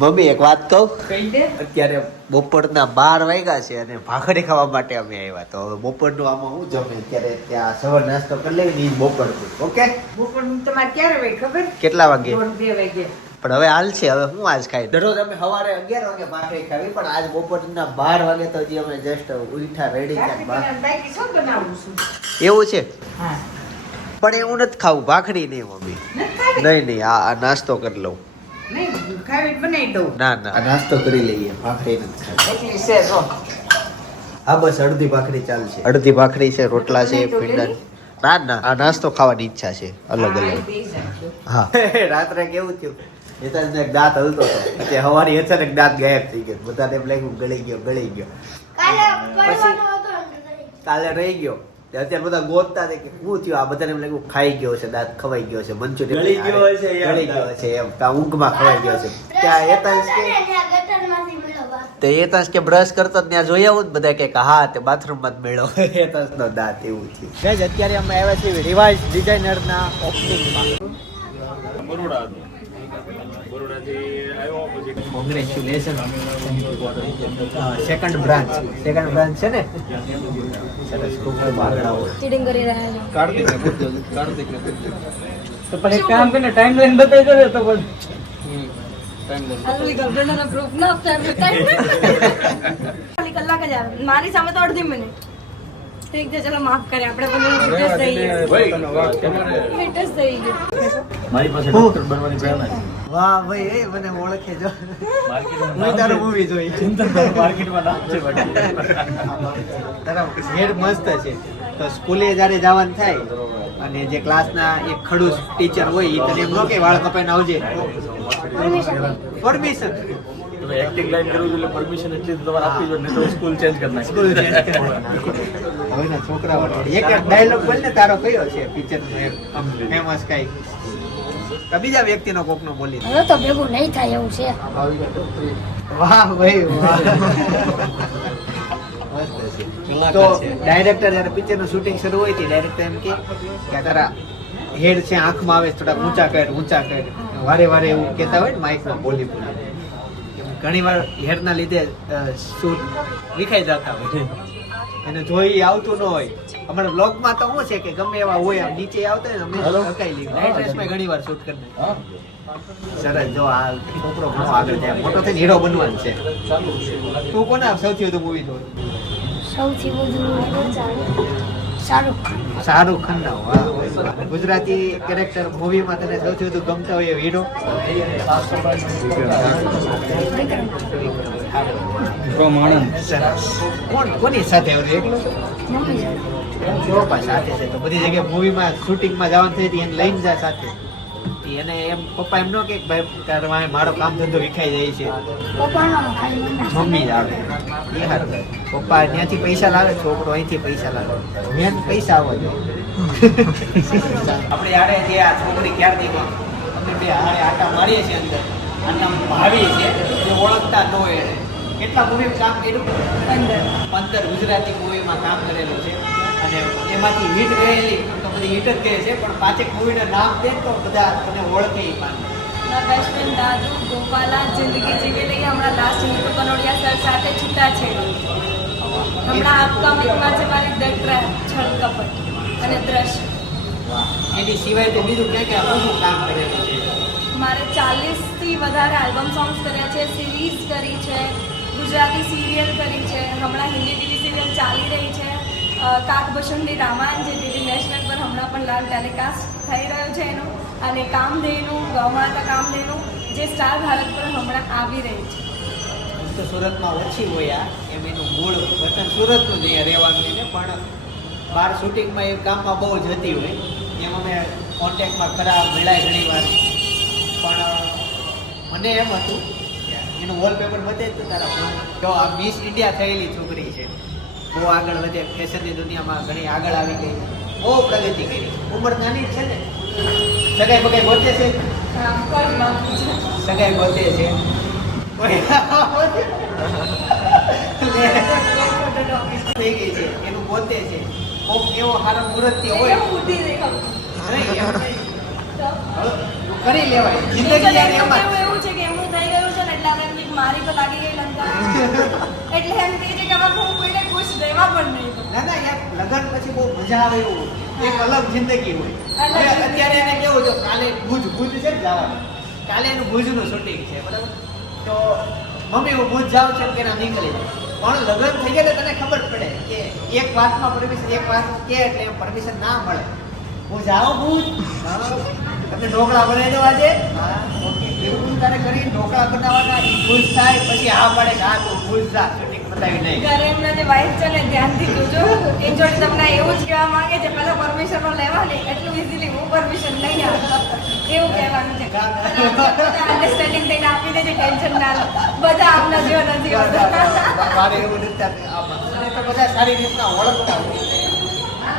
Mummy એક વાત કહું? અત્યારે બપોરના બાર વાગ્યા છે અને ભાખરી ખાવા માટે અમે આવ્યા. તો હવે બપોરનું આમાં હું જમે? અત્યારે ત્યાં સવાર નાસ્તો કરી લેવી ને બપોર બપોરનું. ઓકે? બપોરનું તમારે ક્યારે હોય ખબર? કેટલા વાગે? બે વાગે. પણ હવે હાલ છે. હવે હું આજ ખાઈ? દરરોજ અમે સવારે અગિયાર વાગે ભાખરી ખાવી પણ આજ બપોરના બાર વાગે તો હજી અમે જસ્ટ ઉઠા રેડી થયા બાકી શું બનાવું છું? એવું છે? હા. પણ એવું નથી ખાવું. ભાખરી નહીં મમ્મી. નહીં નહીં. આ નાસ્તો કરી લઉં. નહીં ખાવી તો બનાવી દઉં. ના ના. નાસ્તો કરી લઈએ ભાખરી નથી છે હા બસ અડધી ભાખરી ચાલશે અડધી ભાખરી છે રોટલા છે તો ના ના. આ નાસ્તો ખાવાની ઈચ્છા છે અલગ અલગ. હા. રાત્રે કેવું થયું? હેતાજને એક દાંત હલતો હતો. હવારી અચાનક દાંત ગાયબ થઈ ગયો. બધાને એમ લાગ્યું ગળી ગયો ગળી ગયો. કાલે પછી- પડવાનો હતો અંદર. કાલે રહી ગયો. તે અત્યારે બધા ગોતતા હતા કે શું થયું? આ બધાને એમ લાગ્યું ખાઈ ગયો છે દાંત ખવાઈ ગયો છે મંચુરિયન ગળી ગયો છે ગળી ગયો છે એમ. કા ઊંઘમાં ખવાઈ ગયો છે. ત્યાં એતાંશ કે. તે એતાંશ કે બ્રશ કરતો ત્યાં જોઈ આવું ને બધા કે હા તે બાથરૂમમાં જ મેળો. એતાંશ નો દાંત એવું થયું. ગાઈઝ અત્યારે અમે આવ્યા છીએ રિવાઇઝ ડિઝાઇનરના ઓપનિંગમાં બરોડા હતું. Congratulation second branch second branch છે ને? તો પણ કલાક જ આવે મારી સામે તો અડધી મિનિટ ઠીક છે. ચલો માફ કરે આપણે બંને ફિટનેસ થઈ ગયું ભાઈ ફિટનેસ થઈ ગયું મારી પાસે બનવાની પ્રેરણા વાહ ભાઈ એ મને ઓળખે જો. હું તારું મૂવી જોઈ. ચિંતન માર્કેટમાં નામ છે તારા હેડ મસ્ત છે. તો સ્કૂલે જ્યારે જવાનું થાય અને જે ક્લાસના એક ખડૂસ ટીચર હોય એ તને એમ કે વાળ કપાઈને આવજે. પરમિશન એક્ટિંગ લાઈન એટલે પરમિશન એટલી તમારે આપવી જોઈએ નહીં તો સ્કૂલ ચેન્જ કરી નાખી. સ્કૂલ હવેના છોકરાઓ એક એક ડાયલોગ બોલ ને તારો કયો છે પિક્ચર ફેમસ કઈ? કે બીજા વ્યક્તિનો કોકનો બોલી હવે તો ભેગું નહીં થાય એવું છે. વાહ ભાઈ વાહ. તો ડાયરેક્ટર જ્યારે પિક્ચરનું શૂટિંગ શરૂ હોય છે ડાયરેક્ટર એમ કે કે તારા હેડ છે આંખમાં આવે છે, થોડા ઊંચા કર ઊંચા કર. વારે વારે એવું કહેતા હોય ને માઇકમાં બોલી બોલી. ઘણી વાર હેડના લીધે શૂટ વિખાઈ જતા હોય. એને જોઈ આવતું ન હોય. અમારા બ્લોગમાં તો શું છે કે ગમે એવા હોય આમ નીચે આવતા હોય ને અમે અકાઈ લઈએ. નાઇટ ડ્રેસમાં ઘણી વાર શૂટ કરી. સરસ જો આ છોકરો ઘણો આગળ જાય. મોટો થઈને હીરો બનવાનું છે. તું કોના સૌથી વધુ મૂવી જોઈ સૌથી વધુ શાહરુખ ખાન. શાહરુખ ખાન ના વાહ ગુજરાતી કેરેક્ટર મૂવીમાં તને સૌથી વધુ ગમતા હોય કોણ, કોની સાથે આવ્યો એકલો? સાથે છે. તો બધી જગ્યાએ મૂવીમાં શૂટિંગમાં જવાનું થઈ હતી એને લઈને જાય સાથે. એને એમ પપ્પા એમ ન કે ભાઈ, તારે મારો કામ ધંધો વિખાઈ જાય છે. મમ્મી જ આવે. એ હારું પપ્પા ત્યાંથી પૈસા લાવે, છોકરો અહીંથી પૈસા લાવે. મેન પૈસા આવે આપણે યારે જે આ છોકરી ક્યારથી અમે બે હારે આટા મારીએ છીએ અંદર. અને આમ છીએ. જે ઓળખતા ન હોય એને. કેટલા મૂવી કામ કર્યું? પંદર. પંદર ગુજરાતી મૂવીમાં કામ કરેલું છે. અને એમાંથી હિટ ગયેલી તો બધી હિટ જ કહે છે પણ પાંચેક મૂવીના નામ દે તો બધા તને ઓળખે એ. બેસ્ટ ફ્રેન્ડ દાદુ ગોપાલા જિંદગી જીવી લઈ હમણાં લાસ્ટ નીતુ કનોડિયા સર સાથે છૂટા છે. હમણાં અપકમિંગમાં છે મારી ટ્રેપ છળ કપટ અને દ્રશ્ય. એની સિવાય તો બીજું ક્યાં ક્યાં શું કામ કરેલું છે? મારે ચાલીસથી વધારે આલ્બમ સોંગ્સ કર્યા છે સિરીઝ કરી છે, ગુજરાતી સિરિયલ કરી છે, હમણાં હિન્દી ટીવી સિરિયલ ચાલી રહી છે. કાકભૂષણની રામાયણ જે ટીવી નેશનલ પર હમણાં પણ લાઈવ ટેલિકાસ્ટ થઈ રહ્યો છે એનું, અને કામધેનું, ગૌમાતા કામધેનું, જે સ્ટાર ભારત પર હમણાં આવી રહી છે. તો સુરતમાં ઓછી હોય એમ એનું મૂળ વતન સુરતનું જ અહીંયા રહેવાનું એને પણ બહાર શૂટિંગમાં એ કામમાં બહુ જ હતી હોય. એમ અમે કોન્ટેક્ટમાં ખરા મળ્યા ઘણી વાર. પણ મને એમ હતું કે એનું વોલપેપર બધે જ તારા ફોન જો આ મિસ ઇન્ડિયા થયેલી છોકરી છે બહુ આગળ વધે ફેશનની દુનિયામાં ઘણી આગળ આવી ગઈ. બહુ પ્રગતિ કરી. ઉંમર નાની જ છે ને? સગાઈ બગાઈ ગોતે છે? સગાઈ ગોતે છે. થઈ ગઈ છે. એનું ગોતે છે. કોક એવો સારો મુહૂર્ત હોય. કરી લેવાય. જિંદગી એમાં. જ એવું છે કે એમનું થઈ ગયું છે ને એટલે તો લાગી ગઈ લંકા. એટલે એમ કહે છે કે હવે હું કોઈને ખુશ રહેવા પણ નહીં ના ના યાર લગન પછી બહુ મજા આવે એવું. એક અલગ જિંદગી હોય. અત્યારે એને કેવું છે કાલે ભુજ ભુજ છે ને જવાનું. કાલે એનું ભુજનું શૂટિંગ છે બરાબર? તો મમ્મી હું ભુજ જાઉં છું કે ના નીકળી જાય પણ લગ્ન થઈ જાય તને ખબર પડે કે એક વાતમાં પરમિશન એક વાત કે એટલે એમ પરમિશન ના મળે. હું જાઉં ભુજ. તમને ઢોકળા બનાવી દો. આજે હા ઓકે એવું તારે કરી ઢોકળા બનાવવાના ભૂલ થાય પછી હા પડે હા તું બતાવી નહીં જે વાઈફ છે ને ધ્યાનથી જોજો. એ જોડે તમને એવું જ કહેવા માંગે છે પહેલા પરમિશનો લેવાની એટલું ઇઝીલી હું પરમિશન નહીં આપતો એવું કહેવાનું છે. અન્ડરસ્ટેન્ડિંગ થઈને આપી દેજે ટેન્શન ના લો. બધા આમના જેવા નથી હોતા. મારે એવું નથી થતું. તો બધા સારી રીતના ઓળખતા હોય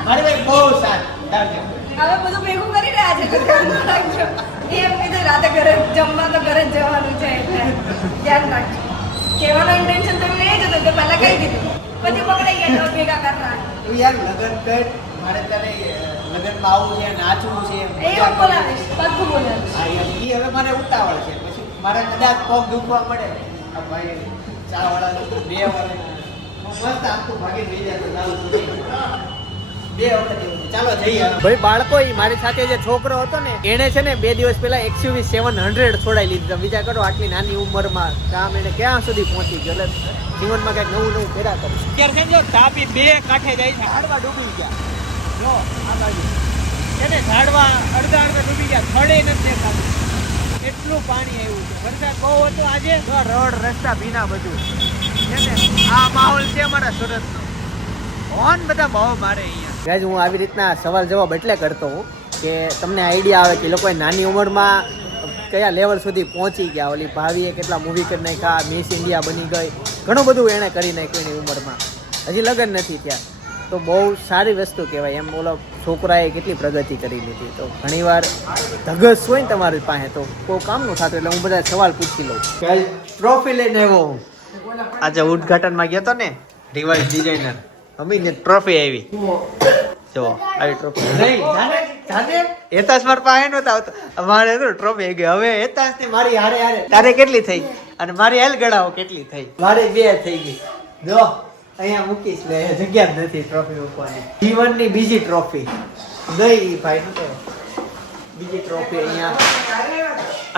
મારી ભાઈ બહુ સારી. હવે બધું ભેગું કરી રહ્યા છે. તો ધ્યાન રાખજો એ એમ કીધું રાતે ઘરે જમવા તો ઘરે જ જવાનું છે એટલે ધ્યાન રાખજો. કહેવાનો ઇન્ટેન્શન તમને એ જ હતું કે પહેલાં કહી દીધું. પછી પકડાઈ ગયા તો ભેગા કરતા. તું યાર લગન કર. મારે તને અ, લગનમાં આવું છે નાચવું છે એ હું બોલાવીશ પાછું બોલાવીશ. હા, એ હવે મને ઉતાવળ છે. પછી મારે કદાચ પગ દુખવા મળે આ ભાઈ ચા વાળા બે વાળા મસ્ત આખું ભાગી લઈ જાય તો છું. બે વખત એવું ચાલો જઈએ ભાઈ બાળકો મારી સાથે જે છોકરો હતો ને એને છે ને બે દિવસ પહેલા એક્સયુવી સેવન હંડ્રેડ છોડાઈ લીધી. વિચાર કરો આટલી નાની ઉંમરમાં કામ એને ક્યાં સુધી પહોંચી ગયો? જીવનમાં કંઈક નવું નવું પેદા કર્યું અત્યારે છે જો તાપી બે કાંઠે જાય છે. હાડવા ડૂબી ગયા. જો આ બાજુ. છે ને ઝાડવા અડધા અડધા ડૂબી ગયા. થડે નથી દેખાતું. એટલું પાણી આવ્યું છે. વરસાદ બહુ હતો આજે. રોડ રસ્તા ભીના બધું. છે ને આ માહોલ છે અમારા સુરતનો. હોર્ન બધા બહુ મારે અહીંયા. ગાઈઝ હું આવી રીતના સવાલ જવાબ એટલે કરતો હું કે તમને આઈડિયા આવે કે લોકોએ નાની ઉંમરમાં કયા લેવલ સુધી પહોંચી ગયા? ઓલી ભાવીએ કેટલા મૂવી કરી નાખ્યા? મિસ ઇન્ડિયા બની ગઈ. ઘણું બધું એણે કરી નાખ્યું એની ઉંમરમાં. હજી લગ્ન નથી ત્યાં તો બહુ સારી વસ્તુ કહેવાય. એમ બોલો છોકરાએ કેટલી પ્રગતિ કરી લીધી. તો ઘણીવાર ધગસ હોય ને તમારી પાસે, તો કોઈ કામનું થતું એટલે હું બધા સવાલ પૂછી લઉં. ટ્રોફી લઈને આવ્યો આજે ઉદઘાટનમાં ગયો હતો ને રિવાઇઝ ડિઝાઇનર અમીને ટ્રોફી આવી. જો આવી ટ્રોફી. નહીં હેતાશ માર પાસે નહોતા આવતો. અમારે તો ટ્રોફી ગઈ. હવે એતાસ ને મારી હારે હારે. તારે કેટલી થઈ? અને મારી હેલ ગણાવો કેટલી થઈ? મારી બે થઈ ગઈ. જો અહીંયા મૂકીશ લે. જગ્યા જ નથી ટ્રોફી મૂકવાની. જીવનની બીજી ટ્રોફી. નહીં ભાઈ નું તો બીજી ટ્રોફી અહીંયા.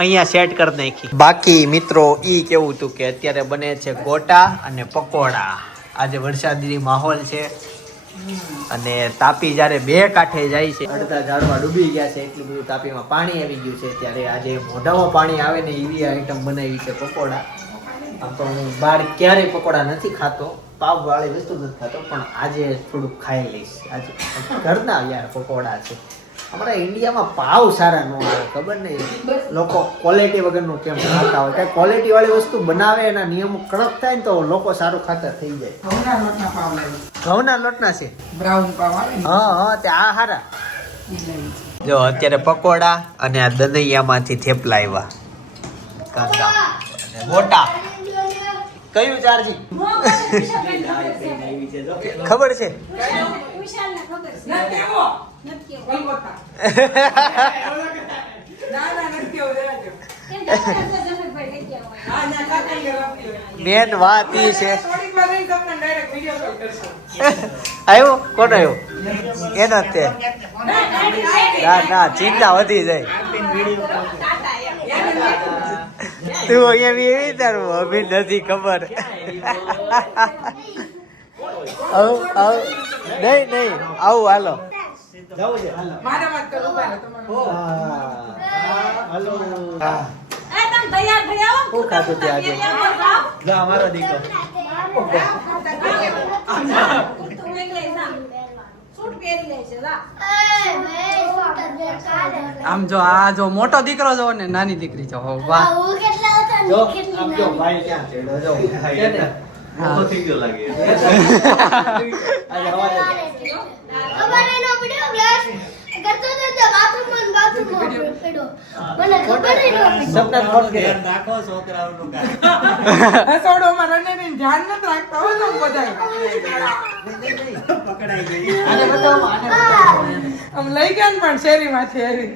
અહીંયા સેટ કરી નાખી. બાકી મિત્રો ઈ કેવું હતું કે અત્યારે બને છે ગોટા અને પકોડા. આજે વરસાદી માહોલ છે. અને તાપી જ્યારે બે કાંઠે જાય છે, અડધા ઝાડવા ડૂબી ગયા છે, એટલું બધું તાપીમાં પાણી આવી ગયું છે. ત્યારે આજે મોઢામાં પાણી આવે ને એવી આઈટમ બનાવી છે પકોડા. આમ તો હું બહાર ક્યારેય પકોડા નથી ખાતો પાવ વાળી વસ્તુ નથી ખાતો, પણ આજે થોડુંક ખાઈ લઈશ. આજે ઘરના યાર પકોડા છે. અમારા ઇન્ડિયામાં પાવ સારા ન આવે ખબર નહીં. લોકો ક્વોલિટી વગરનું કેમ ખાતા હોય? કાંઈ ક્વોલિટી વાળી વસ્તુ બનાવે એના નિયમો કડક થાય ને તો લોકો સારું ખાતા થઈ જાય. ઘઉંના લોટના પાવ લાવી. ઘઉંના લોટના છે? બ્રાઉન પાવ આવે હા હા તે આ હારા. જો અત્યારે પકોડા અને આ દનૈયામાંથી થેપલા આવ્યા કાંદા અને ગોટા કયું ચાર્જી? ખબર છે? ના ના નથી કેવું ના, કાકાને ઘરે આપી દો. મેન વાત ઈ છે. આવ્યો? કોણ આવ્યો? એનો તે. ના ના ચિંતા વધી જાય. તું. એવી એવી તારું અભી નથી ખબર. આવું આવું. નહીં નહીં આવું હાલો. જવું છે હાલો. વાત કરો, ઊભા રહો, તમારે. હાલો. એ તમે તૈયાર થઈ આવો. શું ખાધું તે આજે? જા અમારો દીકરો. તું એકલે જા. સૂટ પહેરી લે છે જા. આમ જો આ જો મોટો દીકરો જો ને નાની દીકરી જો હો, વાહ. જો આમ જો ભાઈ ક્યાં છે? જો મોટો થઈ ગયો લાગે. આજે સપના ફોન કર્યો નાખો છોકરાઓનું રસોડુંમાં રનેરીને ધ્યાન નથી રાખતા હો તમે બધાય. પકડાઈ ગઈ. આને બતાવો આને આમ લઈ ગયા પણ શેરીમાંથી હેરી.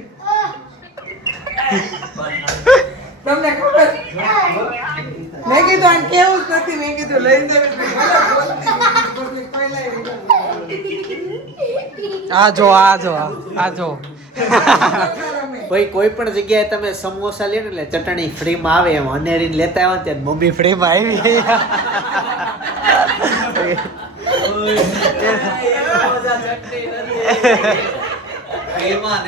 તમને ખબર? મેં કીધું આને કેવું જ નથી? મેં કીધું લઈને નહીં. આ જો આ જો આ જો. ભાઈ કોઈ પણ જગ્યાએ તમે સમોસા લે ને એટલે ચટણી ફ્રી માં આવે એમ અનેરીને લેતા આવ્યા ને ત્યારે મમ્મી ફ્રી માં આવી. એમાં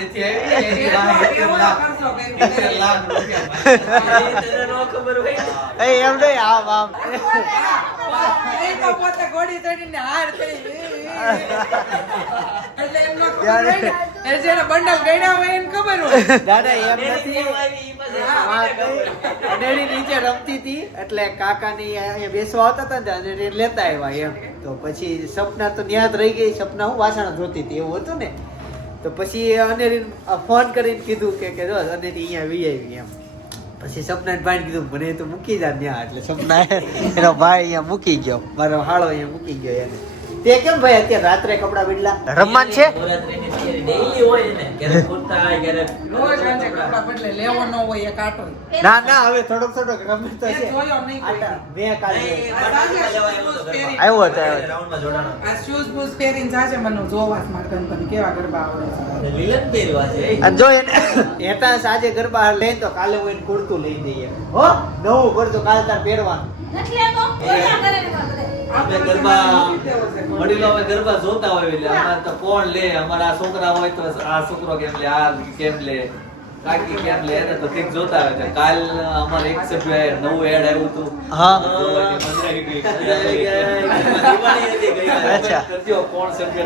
નહીં આમ આમ. હાર થઈ એટલે એમ એ જેને બંડલ ગયડા હોય એને ખબર હોય. દાદા એમ નથી. હા, નીચે રમતી હતી એટલે કાકાની અહીંયા બેસવા આવતા હતા ને અનેરી લેતા આવ્યા એમ. તો પછી સપના તો ન્યાદ રહી ગઈ સપના હું વાસણ ધોતી હતી એવું હતું ને. તો પછી અનેરી ફોન કરીને કીધું કે કે જો અનેરી અહીંયા વી આવી એમ. પછી સપના ભાઈ કીધું મને તો મૂકી જા ત્યાં એટલે સપના એનો ભાઈ અહીંયા મૂકી ગયો. મારો હાળો અહીંયા મૂકી ગયો એને. તે કેમ ભાઈ અત્યારે રાત્રે કપડા બદલા? રમવાન છે? રોજ સાંજે કપડાં બદલે લેવો ન હોય એક આટો ના ના હવે થોડોક થોડોક રમે તો છે. પહેરી- આવ્યો હતો આવ્યો હતો. આ shoes બૂઝ પહેરીને જાજે મને જોવા જ મારે કેવા ગરબા આવડે છે. અને જો એને હેતા સાંજે ગરબા લઈને તો કાલે હું એને કુર્તું લઈ દઈએ. હો નવું કરજો કાલે તાર પહેરવાનું. આપણે ગરબા વડીલો અમે ગરબા જોતા હોય એટલે તો કોણ લે? અમારા છોકરા હોય તો આ છોકરો કેમ લે? આ કેમ લે? કાકી કેમ લે એને તો ઠીક જોતા હોય છે. કાલ અમારે એક સભ્ય નવું એડ આવ્યું હતું. હા. અચ્છા. કરજો કોણ સભ્ય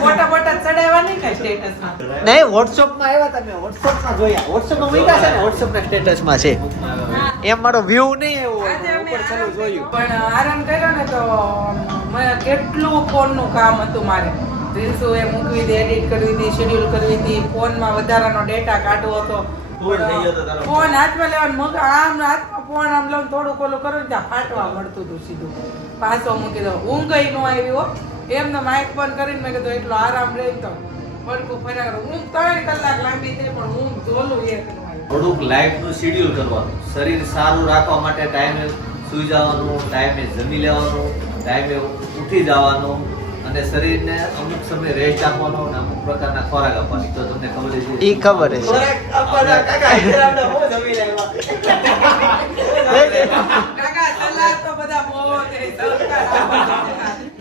ફોટા ફોટા ચડાવવા નહીં કઈ સ્ટેટસમાં? નહીં વોટ્સઅપમાં આવ્યા તમે. વોટ્સઅપમાં જોયા. વોટ્સઅપમાં મૂક્યા છે ને? વોટ્સઅપ ના સ્ટેટસમાં છે એમ મારો વ્યૂ નહીં આવ્યો ઉપર ચાલુ જોયું. પણ આરામ કર્યો ને તો મને કેટલું ફોનનું કામ હતું મારે. રીલ્સો એ મૂકવી હતી એડિટ કરવી હતી શેડ્યુલ કરવી હતી ફોનમાં વધારાનો ડેટા કાઢવો હતો. ફોન હાથમાં લેવાનું મગ આમ હાથમાં ફોન આમ લઉં થોડુંક ઓલું કરું ને ત્યાં ફાટવા મળતું હતું સીધું. પાછો મૂકી દો. ઊંઘ ન આવી હો. એમને માઇક બંધ કરીને મેં કીધું એટલો આરામ રહી તો. પડકું ફર્યા ઊંઘ ત્રણ કલાક લાંબી થઈ પણ ઊંઘ જોલું એક થોડુંક લાઈફનું શેડ્યુલ કરવાનું. શરીર સારું રાખવા માટે ટાઈમે સુઈ જવાનું ટાઈમે જમી લેવાનું ટાઈમે ઉઠી જવાનું. અને શરીરને અમુક સમય રેસ્ટ આપવાનો અને અમુક પ્રકારના ખોરાક આપવાની. તો તમને ખબર છે. એ ખબર છે કાકા સલાહ તો બધા બહુ દે,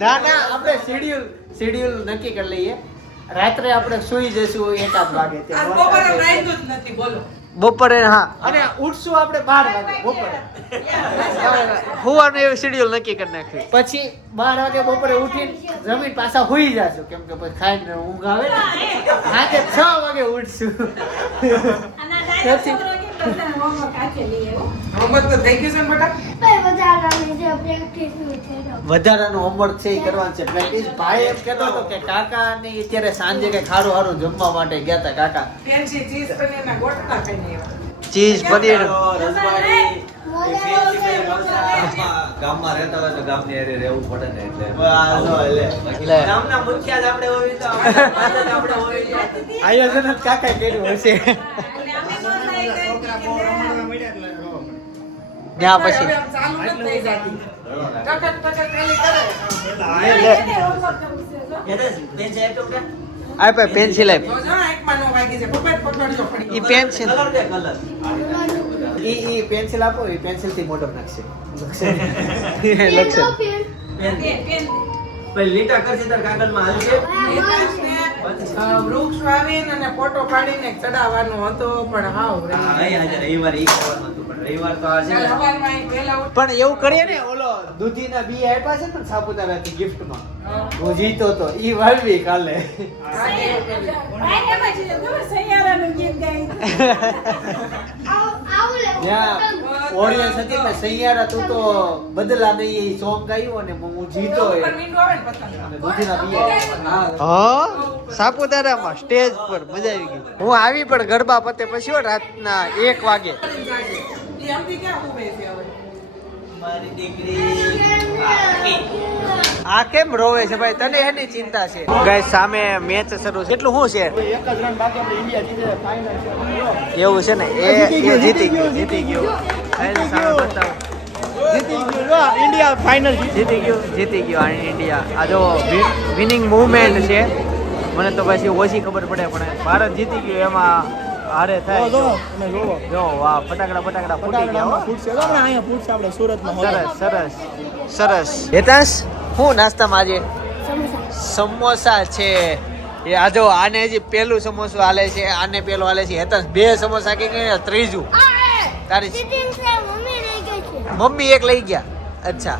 ના ના આપણે શેડ્યુલ શેડ્યુલ નક્કી કરી લઈએ. રાત્રે આપણે સુઈ જશું એકાદ વાગે તે બપોરે રાંધ્યું જ નથી બોલો. બપોરે હા. અને ઉઠશું આપણે બાર વાગે બપોરે. હુવાનું એવું શેડ્યુલ નક્કી કરી નાખ્યું. પછી બાર વાગે બપોરે ઉઠીને જમીન પાછા હોઈ જાશું. કેમ કે પછી ખાઈને ઊંઘ આવે ને. રાતે છ વાગે ઉઠશું વધારાનું હોમવર્ક છે એ કરવાનું છે. પ્રેક્ટિસ ભાઈ એમ કહેતો હતો કે કાકા ની અત્યારે સાંજે કે ખારું ખારું જમવા માટે ગયા હતા કાકા. ચીઝ પનીર. ગામમાં રહેતા હોય તો ગામની હારે રહેવું પડે ને એટલે એટલે કાકા કર્યું હશે અને અમે તો like કે ત્યાં પછી હવે આમ ચાલુ નથી થઈ જાતી. ટકક ટકક ખાલી કરે. એને homework કરવું છે પછી પે પેન્સિલ આપ. ઈ પેન્સિલ ઈ ઈ પેન્સિલ આપો ઈ પેન્સિલથી મોટો નાખશે. લખશે. Pen, pen. એ તાસને, અ, વૃક્ષ વાવીને અને ફોટો પાડીને ચડાવવાનો હતો પણ હાવ રહી ગયો. ચાલ, પણ એવું કરીએ ને ઓલો દૂધીના બી આપ્યા છે ને સાપુતારાથી ગિફ્ટમાં હું. જીતો તો ઈ વાળવી કાલે. ઓડિયન્સ હતી ને સૈયારા તું તો બદલા નહીં એ સોંગ ગાયું અને હું જીતો દૂધીના બી હા. સાપુતારામાં સ્ટેજ પર મજા આવી ગઈ. હું આવી પણ ગરબા પતે પછી રાતના એક વાગે. ક્યાં છે હવે? આ કેમ રોવે છે ભાઈ? તને એની ચિંતા છે? ગાય સામે મેચ શરૂ છે. એટલું શું છે? એક જ રન બાકી આપણે ઇન્ડિયા જીતે ફાઇનલ એવું છે ને? એ એ જીતી ગયું જીતી ગયો. ગાય. સામે બતાવો. જીતી ગયું. ઇન્ડિયા ફાઇનલ જીતી. ગયું જીતી ગયો આ ઇન્ડિયા આ જો વિનિંગ મુવમેન્ટ છે. મને તો પછી ઓછી ખબર પડે પણ ભારત જીતી ગયું એમાં હારે થાય જો જો. તમે જોવો. જો વાહ ફટાકડા ફટાકડા ફૂટી ગયા હો. ફૂટશે. તો આપણે અહીંયા ફૂટશે આપણે સુરતમાં. સરસ સરસ સરસ. હેતાંશ શું નાસ્તામાં આજે? સમોસા છે. એ આ જો આને હજી પેલું સમોસું હાલે છે આને પેલું હાલે છે. હેતાંશ બે સમોસા કે કે ત્રીજું? તારી મમ્મી એક લઈ ગયા. અચ્છા.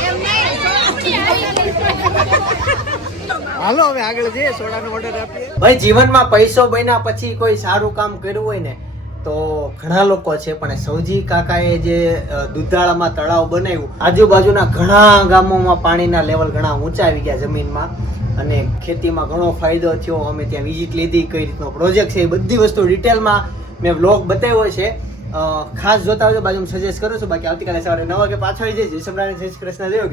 ભાઈ, જીવનમાં પૈસો બન્યા પછી કોઈ સારું કામ કર્યું હોય ને, તો ઘણા લોકો છે, પણ સૌજી કાકાએ જે દુધાળામાં તળાવ બનાવ્યું, આજુબાજુના ઘણા ગામોમાં પાણીના લેવલ ઘણા ઊંચા આવી ગયા જમીનમાં, અને ખેતીમાં ઘણો ફાયદો થયો. અમે ત્યાં વિઝિટ લીધી, કઈ રીતનો પ્રોજેક્ટ છે, એ બધી વસ્તુ ડિટેલમાં મેં બ્લોગ બતાવ્યો છે. ખાસ જોતા હોય બાજુ સજેસ્ટ કરું છું. બાકી આવતીકાલે સવારે નવ વાગે પાછો આવી જઈશ. જય શ્રી કૃષ્ણ દેવો